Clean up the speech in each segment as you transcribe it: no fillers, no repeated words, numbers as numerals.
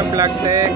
yung vlog tech.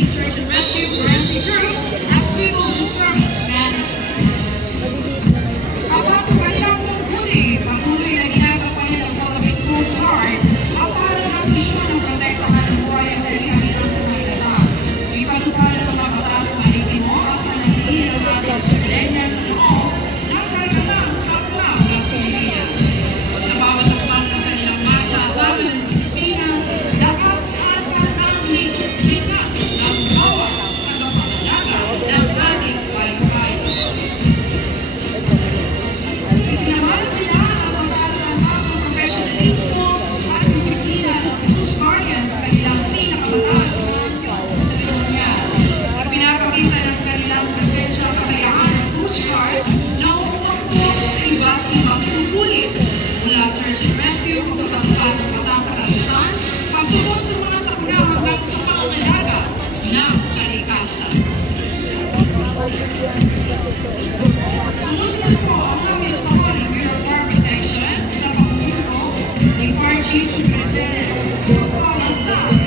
Philippine Search and Rescue Forensic Group at Civil Disturbance Management. Kapag sa kanilang tungkuli, patuloy na ginagampanan ng Philippine Coast Guard ang parang misyon ng protektahan ng buhay at kanilang sa mga data. Ipatupad ang mga batas na mahigimo at manahili ng ating sibilenya sa loob ng karagatan sa akla ng Pilipinas. Sa bawat akbang ng kanilang marcha at laban ng disiplina, lakas at kanilang likas ng bawat tagapangalaga ng ating bayan. Itinamal sila ang pagkasama sa professionalismo at disiplina ng Coast Guardians sa kanilang pinakamataas na anyo sa Pilipinas. Pinapakita ng kanilang presensya at kakayahan ng Coast Guard na umuupo sa iba't ibang tungkulin mula search and rescue, pagtatangkad ng batang karagatan, pagtugon sa mga sakuna hanggang sa pangangalaga ng kalikasan. Sumusunod po ang kamil ko ng Bureau of Fire Protection sa pamumuno ni Fire Chief Superintendent Paul Asta.